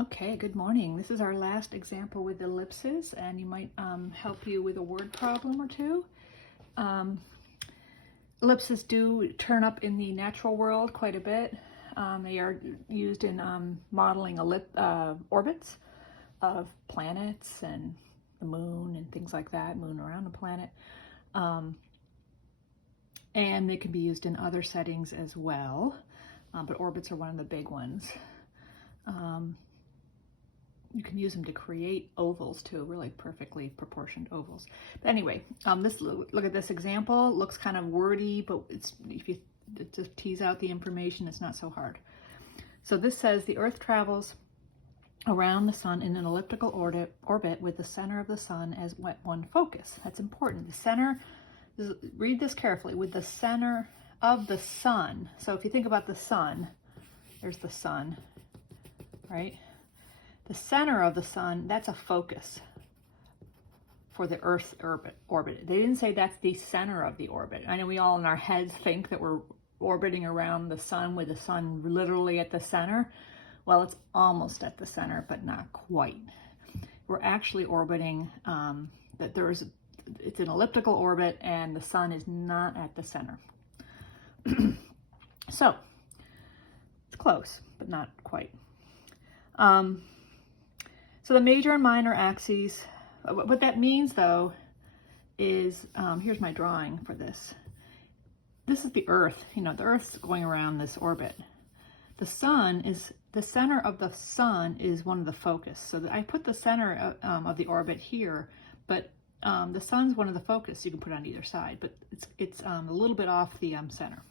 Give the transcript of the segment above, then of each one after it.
Okay, good morning. This is our last example with ellipses, and you might help you with a word problem or two. Ellipses do turn up in the natural world quite a bit. They are used in modeling orbits of planets and the moon and things like that, moon around the planet. And they can be used in other settings as well, but orbits are one of the big ones. You can use them to create ovals too, really perfectly proportioned ovals. But anyway, look at this example. It looks kind of wordy, but if you just tease out the information, it's not so hard. So this says the Earth travels around the sun in an elliptical orbit with the center of the sun as one focus. That's important. The center, read this carefully, with the center of the sun. So if you think about the sun, there's the sun, right? The center of the sun, that's a focus for the Earth orbit. They didn't say that's the center of the orbit. I know we all in our heads think that we're orbiting around the sun with the sun literally at the center. Well, it's almost at the center, but not quite. We're actually orbiting, it's an elliptical orbit and the sun is not at the center. So, it's close, but not quite. So the major and minor axes, what that means though is, here's my drawing for this. This is the Earth, the Earth's going around this orbit. The center of the sun is one of the focus. So I put the center of the orbit here, but the sun's one of the focus you can put on either side, but it's a little bit off the center.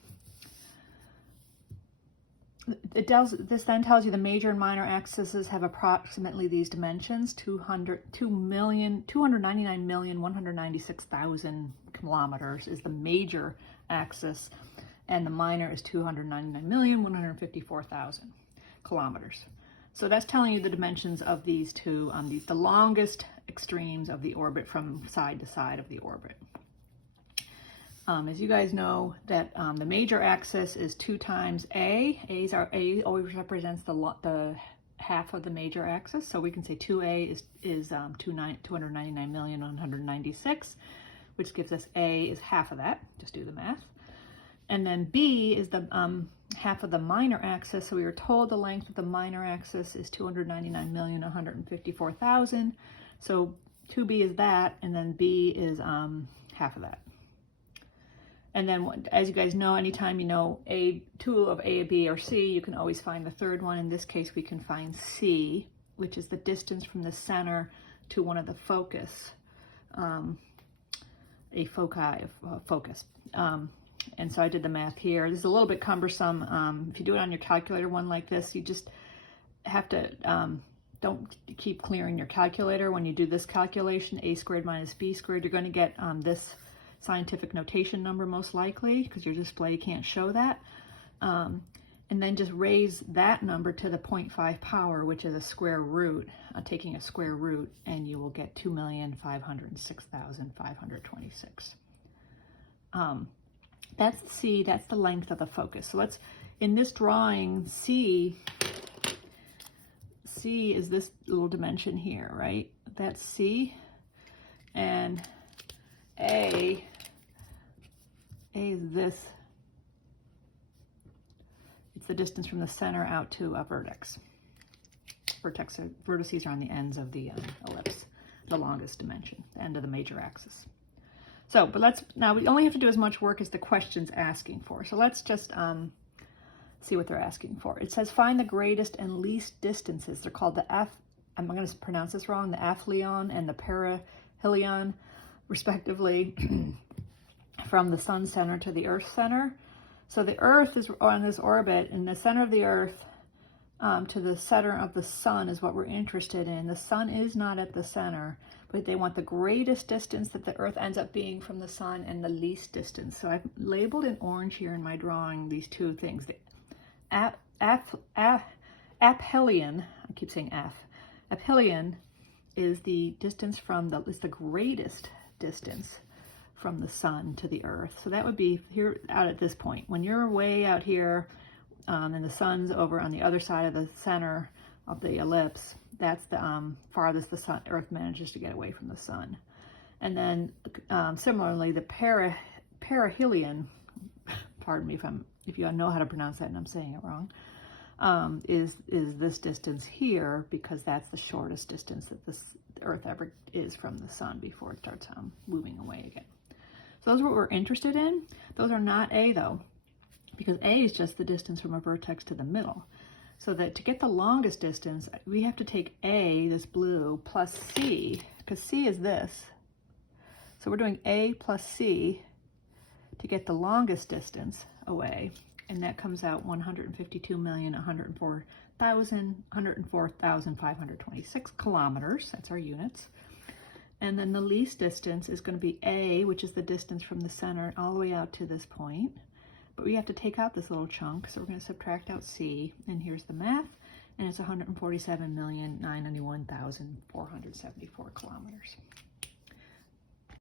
This then tells you the major and minor axes have approximately these dimensions: 299,196,000 kilometers is the major axis, and the minor is 299,154,000 kilometers. So that's telling you the dimensions of these two, the longest extremes of the orbit from side to side of the orbit. As you guys know, that the major axis is 2 times A. A always represents the half of the major axis. So we can say 2A is 299,196, which gives us A is half of that. Just do the math. And then B is the half of the minor axis. So we were told the length of the minor axis is 299,154,000. So 2B is that, and then B is half of that. And then, as you guys know, anytime you know two of A, B, or C, you can always find the third one. In this case, we can find C, which is the distance from the center to one of the focus, a foci of focus. And so I did the math here. This is a little bit cumbersome. If you do it on your calculator one like this, you just have to, don't keep clearing your calculator when you do this calculation, A squared minus B squared. You're going to get this scientific notation number most likely, because your display can't show that. And then just raise that number to the 0.5 power, which is a square root, taking a square root, and you will get 2,506,526. That's C, that's the length of the focus. So in this drawing, C is this little dimension here, right? That's C, and A is this. It's the distance from the center out to a vertex. Vertices are on the ends of the ellipse, the longest dimension, the end of the major axis. So, now we only have to do as much work as the question's asking for. So let's just see what they're asking for. It says find the greatest and least distances. They're called I'm going to pronounce this wrong, the aphelion and the perihelion, respectively, from the sun center to the Earth center. So the Earth is on this orbit, and the center of the Earth to the center of the sun is what we're interested in. The sun is not at the center, but they want the greatest distance that the Earth ends up being from the sun and the least distance. So I've labeled in orange here in my drawing these two things. The aphelion, I keep saying aphelion is the distance is the greatest distance from the sun to the Earth. So that would be here out at this point. When you're way out here and the sun's over on the other side of the center of the ellipse, that's the farthest the sun, Earth manages to get away from the sun. And then similarly, the perihelion, pardon me if you know how to pronounce that and I'm saying it wrong, is this distance here, because that's the shortest distance that the Earth ever is from the sun before it starts moving away again. So those are what we're interested in. Those are not A though, because A is just the distance from a vertex to the middle. So that to get the longest distance, we have to take A, this blue, plus C, because C is this. So we're doing A plus C to get the longest distance away, and that comes out 152,104,526 kilometers. That's our units. And then the least distance is going to be A, which is the distance from the center all the way out to this point. But we have to take out this little chunk, so we're going to subtract out C, and here's the math, and it's 147,991,474 kilometers.